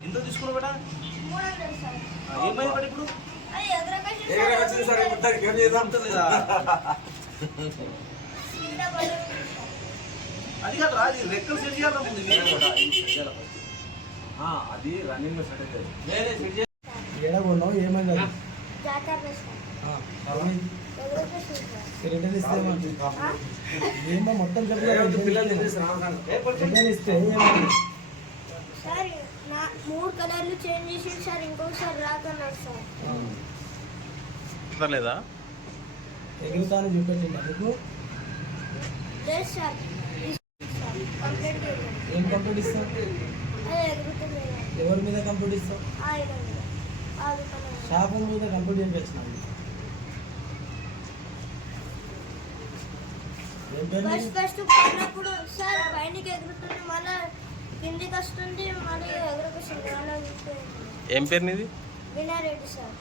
ఎంత బేటా? ఆ, ఏమైంది బేట ఇప్పుడు? అది కింద రెక్కలు సెట్ చేయాలి ముందు రన్నింగ్లో సెట్ ఏమైంది రిటర్న్ ఇస్తే? ఏమో మొత్తం చెప్పు పిల్లలు రిటర్న్ ఇస్తే? సార్ నా మూడు కలర్లు చేంజ్ చేసి సార్ ఇంకొకసారి రాకన్నారు సార్. లేదా? ఎగురుతాను చూపెట్టిందా నీకు లేదు సార్ కంప్లైంట్ ఏం కంప్లీట్ ఇస్తావు? ఎవరి మీద కంప్లీట్ ఇస్తావు? ఆయన మీద కంప్లీట్ పేరు ఫస్ట్? ఫస్ట్ సార్ కిందికి వస్తుంది చూస్తే ఏం పేరు నీది? వినారెడ్డి సార్.